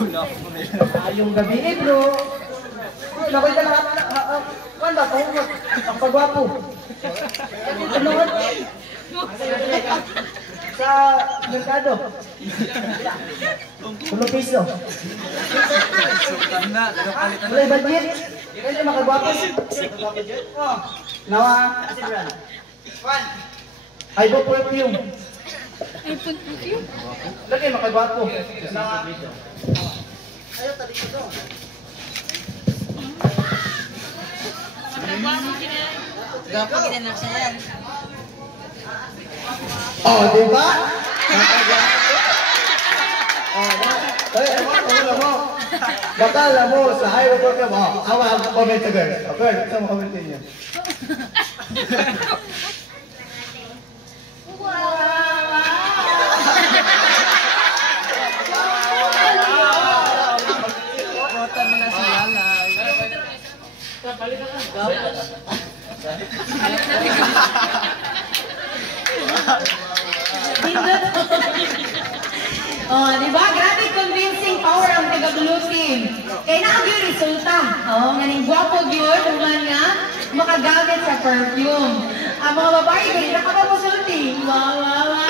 Ayong gabi eh, bro. Nakay ka lahat. Wala ko. Ang pagwapo. Ano ka? Sa merkado. 10 piso. Wala budget. Kaya makagwapo. Nawa. Ay, go perfume. Lagi makagwapo. Ayaw tali ko doon. Gapo ginanap siya yan. Oh, di ba? Oh, mo. Baka alam mo, sa highway program, awa ang comment agad. Okay, saan mo commentin niya? Oh, di ba? Grabe convincing power ang taga-glutin. Kaya nakagyung resulta. Oh, nganing gwapo yun, naman nga, makagamit sa perfume. Ang mga babae, ganyan na ka ba musulti? Wow, wow, wow.